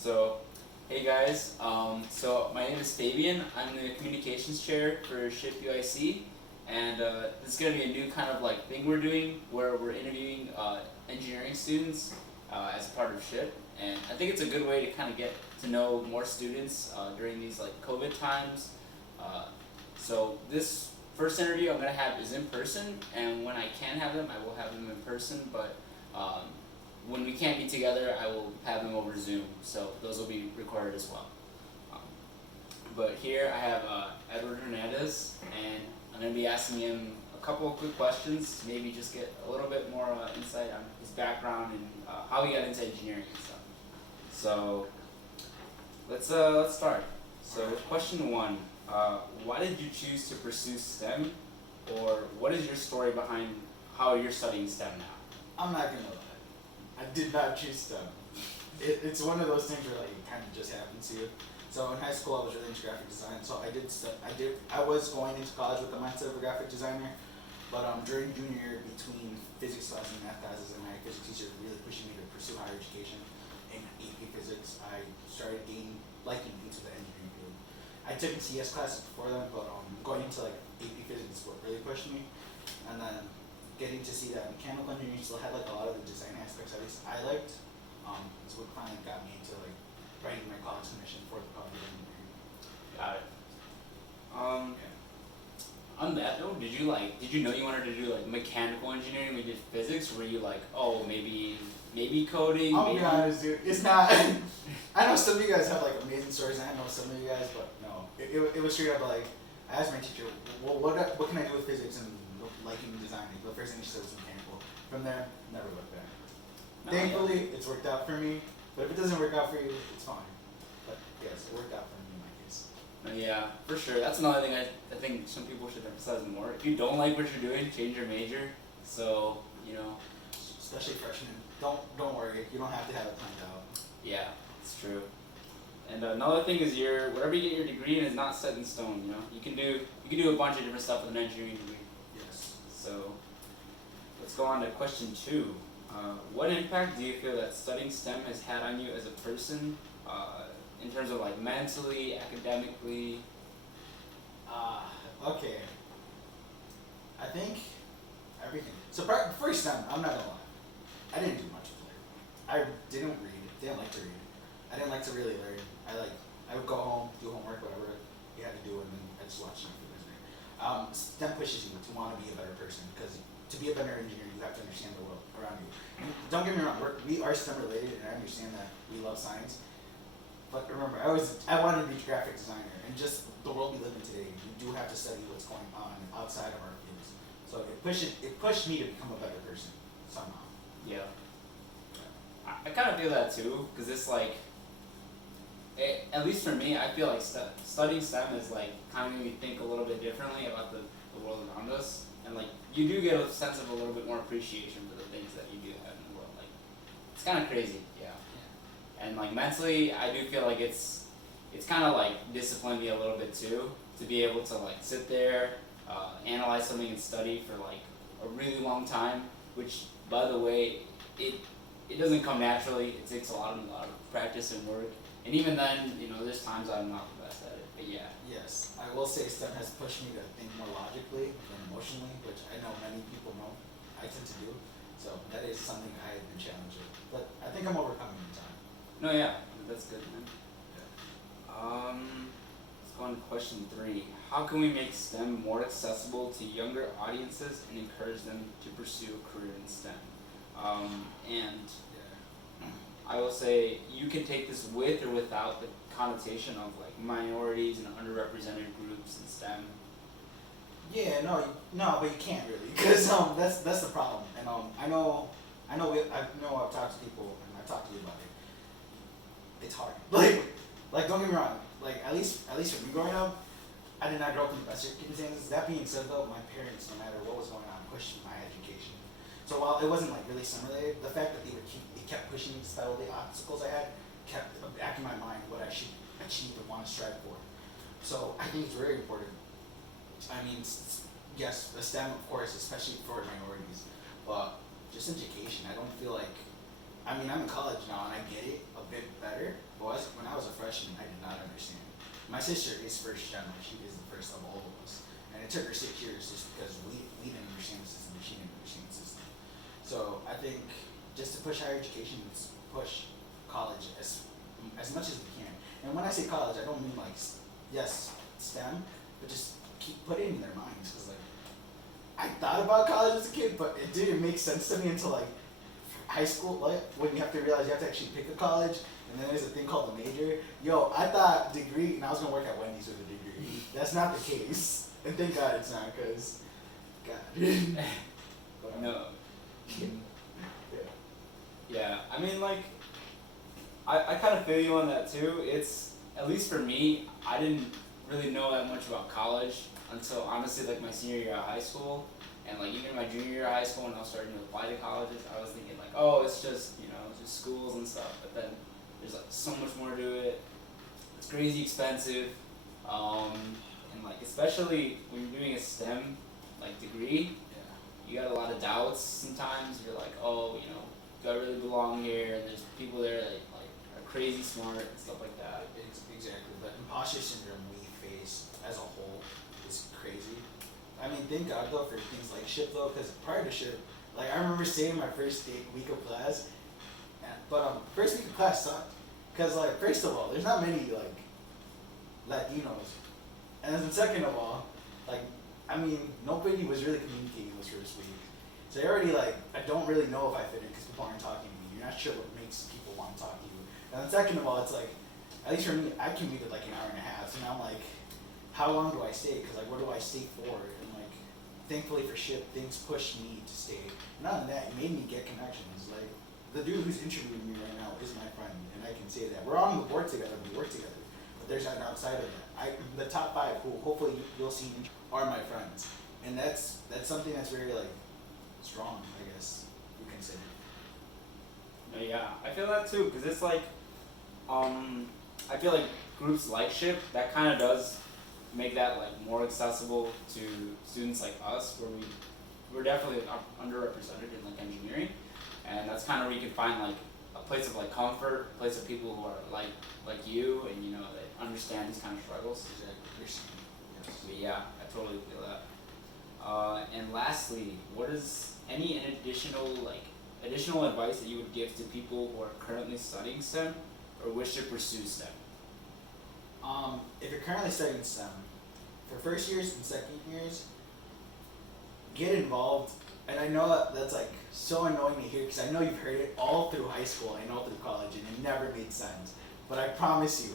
So, hey guys, so my name is Fabian. I'm the communications chair for SHPE-UIC, and this is going to be a new kind of like thing we're doing where we're interviewing engineering students as part of SHIP, and I think it's a good way to kind of get to know more students during these like COVID times. So this first interview I'm going to have is in person, and when I can have them, I will have them in person, but when we can't be together, I will have them over Zoom, so those will be recorded as well. But here I have Edward Hernandez, and I'm going to be asking him a couple of quick questions, maybe just get a little bit more insight on his background and how he got into engineering and stuff. So let's start. So question one, why did you choose to pursue STEM, or what is your story behind how you're studying STEM now? I'm not gonna lie. I did not choose STEM. It's one of those things where like it kind of just happens to you. So in high school, I was really into graphic design. So I was going into college with the mindset of a graphic designer, but during junior year, between physics classes and math classes, and my physics teacher really pushing me to pursue higher education in AP physics, I started liking into the engineering field. I took CS classes before then, but going into like AP physics is what really pushed me, and then getting to see that mechanical engineering still had like a lot of the design aspects at least I liked, is what finally got me into like writing my college submission for the college of engineering. Got it. Yeah. On that note, did you know you wanted to do like mechanical engineering when you did physics? Were you like, oh, maybe coding? I'll be honest, dude. It's not. I know some of you guys have like amazing stories, and I know some of you guys, but no. It was straight up like I asked my teacher, well, what can I do with physics and liking designing? The first thing she said was mechanical. From there, never looked back. No, Thankfully, it's worked out for me. But if it doesn't work out for you, it's fine. But yes, it worked out for me in my case. Yeah, for sure. That's another thing I think some people should emphasize more. If you don't like what you're doing, change your major. So, Especially freshmen. Don't worry. You don't have to have it planned out. yeah, it's true. And another thing is whatever you get your degree in is not set in stone. You can do a bunch of different stuff with an engineering degree. Yes. So let's go on to question 2. What impact do you feel that studying STEM has had on you as a person, in terms of like mentally, academically? Okay. I think everything. So before STEM, I'm not gonna lie. I didn't do much with learning. I didn't read. Didn't like to read. I didn't like to really learn. I would go home, do homework, whatever you had to do, and then I just watched Netflix. STEM pushes you to want to be a better person, because to be a better engineer, you have to understand the world around you. And don't get me wrong, we are STEM related, and I understand that we love science. But remember, I wanted to be a graphic designer, and just the world we live in today, you do have to study what's going on outside of our fields. So it pushed me to become a better person somehow. Yeah. I kind of feel that too, because it's like, at least for me, I feel like studying STEM is like kind of made me think a little bit differently about the world around us, and like you do get a sense of a little bit more appreciation for the things that you do have in the world. Like, it's kind of crazy, yeah. And like mentally, I do feel like it's kind of like disciplined me a little bit too, to be able to like sit there, analyze something and study for like a really long time, which, by the way, it doesn't come naturally. It takes a lot of practice and work. And even then, there's times I'm not the best at it. But yeah. Yes, I will say STEM has pushed me to think more logically than emotionally, which I know many people know I tend to do. So that is something I have been challenged with. But I think I'm overcoming in time. No, yeah, that's good, man. Yeah. Let's go on to question 3. How can we make STEM more accessible to younger audiences and encourage them to pursue a career in STEM? And I will say you can take this with or without the connotation of like minorities and underrepresented groups in STEM. Yeah, no, but you can't really, because that's the problem. And I know I've talked to people, and I've talked to you about it. It's hard. Like don't get me wrong. Like at least for me growing up, I did not grow up in the best circumstances. That being said, though, my parents, no matter what was going on, pushed my education. So while it wasn't like really STEM related, the fact that they kept pushing me despite all the obstacles I had kept back in my mind what I should achieve and want to strive for. So I think it's very important. I mean, yes, the STEM, of course, especially for minorities, but just education. I don't feel like, I mean, I'm in college now and I get it a bit better, but sister is first gen, like she is the first of all of us, and it took her 6 years just because we didn't understand the system and she didn't understand the system. So I think just to push higher education, let's push college as much as we can. And when I say college, I don't mean like yes STEM, but just put it in their minds, because like I thought about college as a kid, but it didn't make sense to me until like high school, like when you have to realize you have to actually pick a college, and then there's a thing called the major. Yo, I thought degree, and I was gonna work at Wendy's with a degree. That's not the case, and thank God it's not, cause God. No. Yeah. Yeah, I mean, like, I kind of feel you on that too. It's, at least for me, I didn't really know that much about college until honestly like my senior year of high school, and like even my junior year of high school when I was starting to apply to colleges, I was thinking like, oh, it's just, you know, just schools and stuff, but then there's like so much more to it. It's crazy expensive, and like especially when you're doing a STEM like degree, you got a lot of doubts sometimes. You're like, oh, you know, do I really belong here? And there's people there that like are crazy smart and stuff like that. Exactly. The imposter syndrome we face as a whole is crazy. I mean, thank God though for things like SHPE though, because prior to SHPE, like I remember staying my first week of class, but first week of class sucked, because like first of all, there's not many like Latinos, and then second of all, like I mean nobody was really communicating those first week, so you're already like I don't really know if I fit in because people aren't talking to me. You're not sure what makes people want to talk to you, and then second of all, it's like at least for me, I commuted like an hour and a half, so now I'm like, how long do I stay? Because like, what do I stay for? And like, thankfully for SHPE, things pushed me to stay. Not only that, it made me get connections. Like, the dude who's interviewing me right now is my friend, and I can say that. We're on the board together, we work together, but there's that outside of that. The top 5 who hopefully you'll see are my friends. And that's something that's very like, strong, I guess, you can say. Yeah, I feel that too, because it's like, I feel like groups like SHPE, that kind of does make that like more accessible to students like us, where we're definitely underrepresented in like engineering, and that's kind of where you can find like a place of like comfort, a place of people who are like you, and you know that understand these kind of struggles. Exactly. But yeah, I totally feel that. And lastly, what is any additional advice that you would give to people who are currently studying STEM or wish to pursue STEM? If you're currently studying STEM, for first years and second years, get involved. And I know that's like so annoying to hear, because I know you've heard it all through high school and all through college, and it never made sense. But I promise you,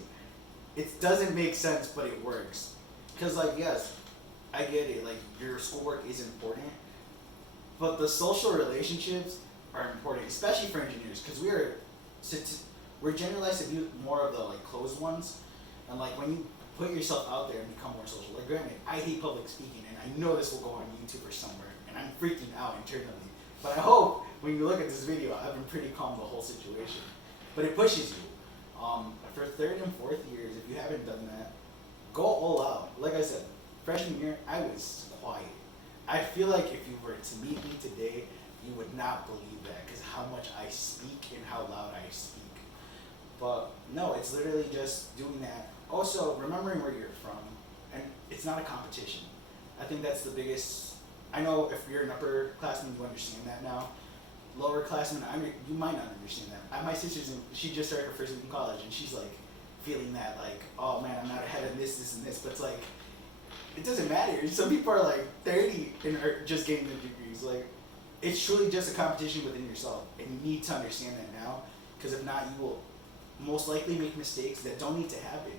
it doesn't make sense, but it works. Because like, yes, I get it, like your schoolwork is important, but the social relationships are important, especially for engineers, because we're generalized to be more of the like closed ones, and like when you put yourself out there and become more social. Like granted, I hate public speaking, and I know this will go on YouTube or somewhere, and I'm freaking out internally. But I hope when you look at this video, I've been pretty calm the whole situation. But it pushes you. For third and fourth years, if you haven't done that, go all out. Like I said, freshman year, I was quiet. I feel like if you were to meet me today, you would not believe that, because how much I speak and how loud I speak. But no, it's literally just doing that. Also, remembering where you're from, and it's not a competition. I think that's the biggest. I know if you're an upperclassman, you understand that now. Lowerclassmen, you might not understand that. My sister's she just started her first week in college, and she's like feeling that like, oh man, I'm not ahead of this, and this. But it's like, it doesn't matter. Some people are like 30 and are just getting their degrees. Like, it's truly just a competition within yourself, and you need to understand that now, because if not, you will most likely make mistakes that don't need to happen.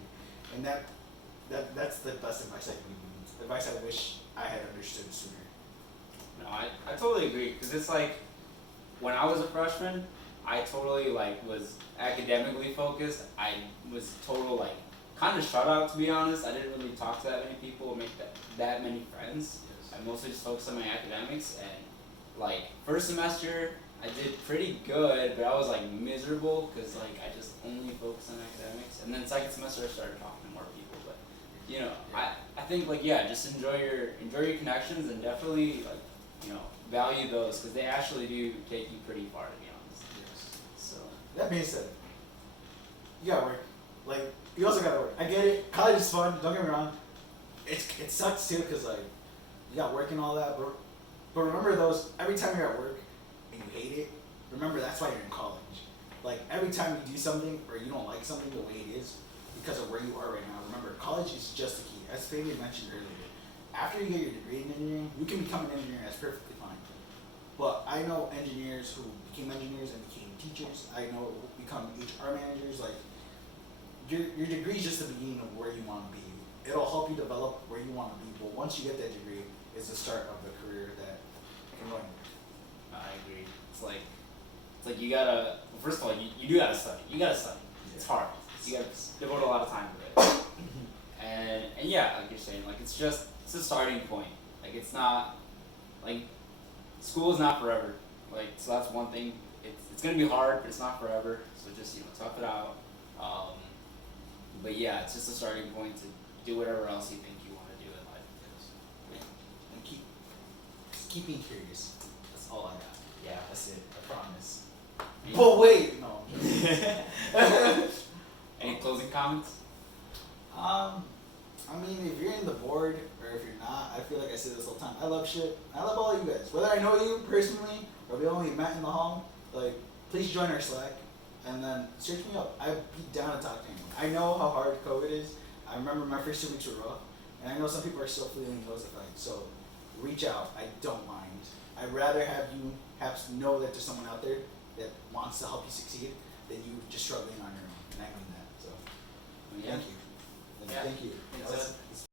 And that's the best advice I can give. Advice I wish I had understood sooner. No, I totally agree, because it's like, when I was a freshman, I totally like was academically focused. I was total like kind of shut out, to be honest. I didn't really talk to that many people or make that many friends. Yes. I mostly just focused on my academics, and like first semester I did pretty good, but I was like miserable because like I just only focused on academics. And then second semester I started talking to more people. But you know, yeah. I think like yeah, just enjoy your connections, and definitely like, you know, value those, because they actually do take you pretty far, to be honest. Yes. So that being said, you gotta work. Like You also gotta work. I get it. College is fun. Don't get me wrong. It sucks too because like you got work and all that, but remember those every time you're at work and you hate it. Remember that's why you're in college. Like every time you do something or you don't like something the way it is because of where you are right now. Remember, college is just the key. As Fabian mentioned earlier, after you get your degree in engineering, you can become an engineer. That's perfectly fine. But I know engineers who became engineers and became teachers. I know who become HR managers. Like your degree is just the beginning of where you want to be. It'll help you develop where you want to be. But once you get that degree, it's the start of the career that can run. I agree. It's like you gotta. Well, first of all, you do gotta study. You gotta study. It's hard. You gotta devote a lot of time to it. and yeah, like you're saying, like it's a starting point. Like it's not like school is not forever. Like so that's one thing. It's gonna be hard, but it's not forever. So just tough it out. But yeah, it's just a starting point to do whatever else you think you want to do in life. And keep being curious. That's all I got. Yeah, that's it. I promise. But wait, no. Any closing comments? I mean, if you're in the board or if you're not, I feel like I say this all the time. I love shit. I love all you guys. Whether I know you personally or we only met in the hall, like, please join our Slack and then search me up. I'd be down to talk to anyone. I know how hard COVID is. I remember my first 2 weeks were rough, and I know some people are still feeling those effects. So, reach out. I don't mind. I'd rather have you perhaps know that there's someone out there that wants to help you succeed than you just struggling on your own. And I mean that. So, Yeah. thank you. Yeah. Thank you. It's